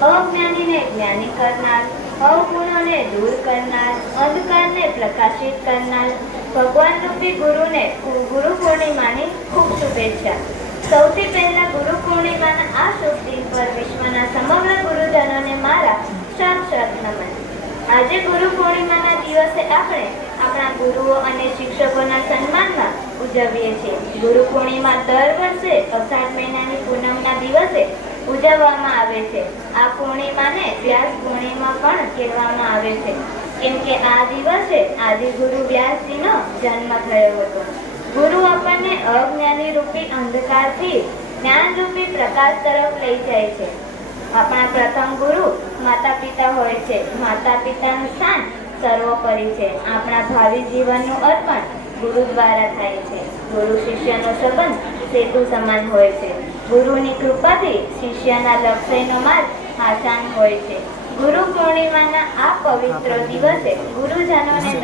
અજ્ઞાનીને જ્ઞાની કરનાર, અવગુણોને દૂર કરનાર, અંધકારને પ્રકાશિત કરનાર ભગવાન રૂપી ગુરુને ગુરુ પૂર્ણિમાની ખૂબ શુભેચ્છા। સૌથી પહેલા ગુરુ પૂર્ણિમાના આ શુભ દિન પર વિશ્વના સમગ્ર ગુરુજનોને મારા શત નમન। આજે ગુરુ પૂર્ણિમાના દિવસે આપણે આપણા ગુરુઓ અને શિક્ષકોના સન્માનમાં ઉજવીએ છીએ। ગુરુ પૂર્ણિમા દર વર્ષે અષાઢ મહિનાની પૂનમના દિવસે ઉજવવામાં આવે છે। આ પૂર્ણિમાને વ્યાસ પૂર્ણિમા પણ કહેવામાં આવે છે, કેમ કે આ દિવસે આદિગુરુ વ્યાસજીનો જન્મ થયો હતો। ગુરુ આપણને અજ્ઞાની રૂપી અંધકારથી જ્ઞાન રૂપી પ્રકાશ તરફ લઈ જાય છે। આપણા પ્રથમ ગુરુ માતા પિતા હોય છે। માતા પિતાનું સ્થાન સર્વોપરી છે। આપણા ભાવિ જીવનનું અર્પણ ગુરુ દ્વારા થાય છે। ગુરુ શિષ્યનો સંબંધ સેતુ સમાન હોય છે। ગુરુની કૃપાથી શિષ્યના લક્ષ્યનો માર્ગ આસાન હોય છે। ગુરુ પૂર્ણિમાના આ પવિત્ર દિવસે ગુરુજનોને